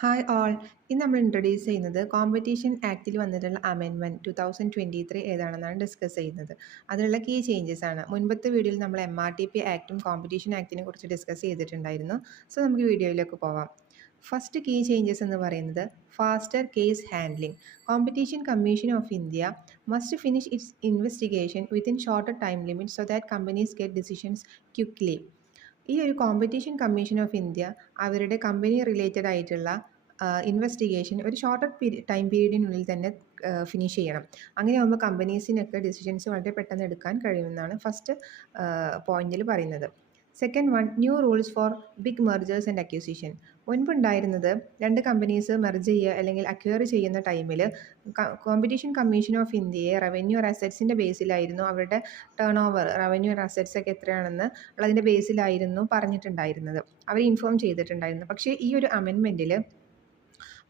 Hi all. ഇന്ന് നമ്മൾ introduce ചെയ്യുന്നത് കോമ്പറ്റീഷൻ ആക്റ്റിൽ വന്നിട്ടുള്ള അമെൻമെൻറ്റ് 2023 ഏതാണെന്നാണ് ഡിസ്കസ് ചെയ്യുന്നത്. അതിലുള്ള കീ ചേഞ്ചസ് ആണ്. മുൻപത്തെ വീഡിയോയിൽ നമ്മൾ MRTP ആക്റ്റും കോമ്പറ്റീഷൻ ആക്റ്റിനെ കുറിച്ച് ഡിസ്കസ് ചെയ്തിട്ടുണ്ടായിരുന്നു. സോ നമുക്ക് വീഡിയോയിലേക്ക് പോവാം. ഫസ്റ്റ് കീ ചേഞ്ചസ് എന്ന് പറയുന്നത് faster case handling. Competition commission of India must finish its investigation within shorter time limit so that companies get decisions quickly. ഈ ഒരു കോമ്പറ്റീഷൻ കമ്മീഷൻ ഓഫ് ഇന്ത്യ അവരുടെ കമ്പനി റിലേറ്റഡ് ആയിട്ടുള്ള investigation ഒരു shorter time പീരീഡിനുള്ളിൽ തന്നെ finish ചെയ്യണം. അങ്ങനെയാകുമ്പോൾ കമ്പനീസിനൊക്കെ decisions വളരെ പെട്ടെന്ന് എടുക്കാൻ കഴിയുമെന്നാണ് ഫസ്റ്റ് പോയിന്റിൽ പറയുന്നത്. Second one, new rules for big mergers and acquisition. മുൻപുണ്ടായിരുന്നത് രണ്ട് കമ്പനീസ് മെർജ് ചെയ്യുക അല്ലെങ്കിൽ അക്വയർ ചെയ്യുന്ന ടൈമിൽ കോമ്പറ്റീഷൻ കമ്മീഷൻ ഓഫ് ഇന്ത്യയെ റവന്യൂ അസറ്റ്സിൻ്റെ ബേസിലായിരുന്നു അവരുടെ ടേൺ ഓവർ റവന്യൂ അസറ്റ്സ് ഒക്കെ എത്രയാണെന്ന് ഉള്ളതിൻ്റെ ബേസിലായിരുന്നു പറഞ്ഞിട്ടുണ്ടായിരുന്നത്, അവർ ഇൻഫോം ചെയ്തിട്ടുണ്ടായിരുന്നു. പക്ഷേ ഈ ഒരു അമെൻമെൻറ്റിൽ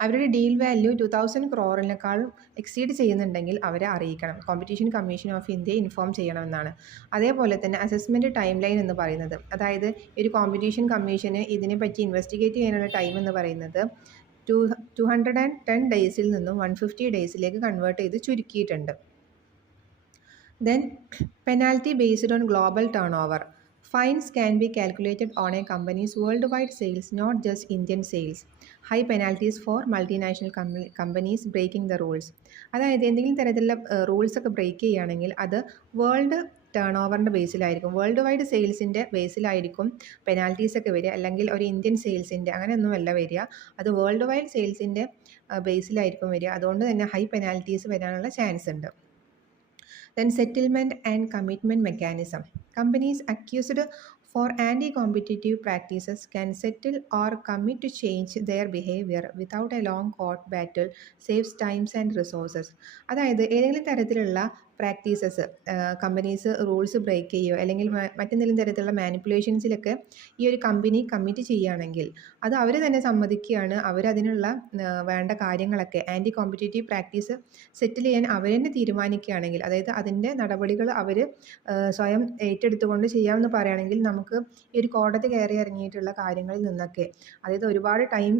അവരുടെ ഡീൽ വാല്യൂ 2000 ക്രോറിനേക്കാളും എക്സീഡ് ചെയ്യുന്നുണ്ടെങ്കിൽ അവരെ അറിയിക്കണം, കോമ്പറ്റീഷൻ കമ്മീഷൻ ഓഫ് ഇന്ത്യയെ ഇൻഫോം ചെയ്യണമെന്നാണ്. അതേപോലെ തന്നെ അസസ്മെൻറ്റ് ടൈം ലൈൻ എന്ന് പറയുന്നത്, അതായത് ഒരു കോമ്പറ്റീഷൻ കമ്മീഷന് ഇതിനെപ്പറ്റി ഇൻവെസ്റ്റിഗേറ്റ് ചെയ്യാനുള്ള ടൈം എന്ന് പറയുന്നത് 210 ഡേയ്സിൽ നിന്നും 150 ഡേയ്സിലേക്ക് കൺവേർട്ട് ചെയ്ത് ചുരുക്കിയിട്ടുണ്ട്. Then penalty based on global turnover. Fines can be calculated on a company's worldwide sales, not just Indian sales. High penalties for multinational companies breaking the rules. അതായത് എന്തെങ്കിലും തരത്തിലുള്ള റൂൾസ് ഒക്കെ ബ്രേക്ക് ചെയ്യുകയാണെങ്കിൽ അത് world ടേൺ ഓവറിൻ്റെ ബേസിലായിരിക്കും, worldwide സെയിൽസിൻ്റെ ബേസിലായിരിക്കും പെനാൽറ്റീസ് ഒക്കെ വരിക, അല്ലെങ്കിൽ ഒരു ഇന്ത്യൻ സെയിൽസിൻ്റെ അങ്ങനെയൊന്നുമല്ല വരിക, അത് വേൾഡ് വൈഡ് സെയിൽസിൻ്റെ ബേസിലായിരിക്കും വരിക. അതുകൊണ്ട് തന്നെ ഹൈ പെനാൽറ്റീസ് വരാനുള്ള ചാൻസ് ഉണ്ട്. Then settlement and commitment mechanism. Companies accused for anti-competitive practices can settle or commit to change their behavior without a long court battle, saves times and resources. അതായത് ഏതെങ്കിലും തരത്തിലുള്ള practices companies rules break ചെയ്യുകയോ അല്ലെങ്കിൽ മറ്റെന്തെങ്കിലും തരത്തിലുള്ള മാനിപ്പുലേഷൻസിലൊക്കെ ഈ ഒരു company commit ചെയ്യുകയാണെങ്കിൽ അത് അവർ തന്നെ സമ്മതിക്കുകയാണ്, അവരതിനുള്ള വേണ്ട കാര്യങ്ങളൊക്കെ ആൻറ്റി കോമ്പറ്റേറ്റീവ് പ്രാക്ടീസ് സെറ്റിൽ ചെയ്യാൻ അവർ തന്നെ തീരുമാനിക്കുകയാണെങ്കിൽ, അതായത് അതിൻ്റെ നടപടികൾ അവർ സ്വയം ഏറ്റെടുത്തുകൊണ്ട് ചെയ്യാമെന്ന് പറയുകയാണെങ്കിൽ നമുക്ക് ഈ ഒരു കോടതി കയറി ഇറങ്ങിയിട്ടുള്ള കാര്യങ്ങളിൽ നിന്നൊക്കെ, അതായത് ഒരുപാട് ടൈം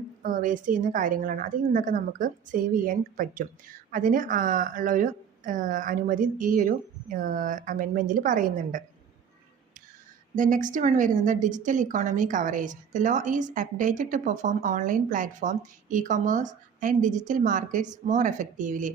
വേസ്റ്റ് ചെയ്യുന്ന കാര്യങ്ങളാണ്, അതിൽ നിന്നൊക്കെ നമുക്ക് സേവ് ചെയ്യാൻ പറ്റും. അതിന് ഉള്ളൊരു അനുമതി ഈ ഒരു അമെൻമെൻറ്റിൽ പറയുന്നുണ്ട്. The next one വരുന്നത് digital economy coverage. The law is updated to perform online platform, e-commerce and digital markets more effectively.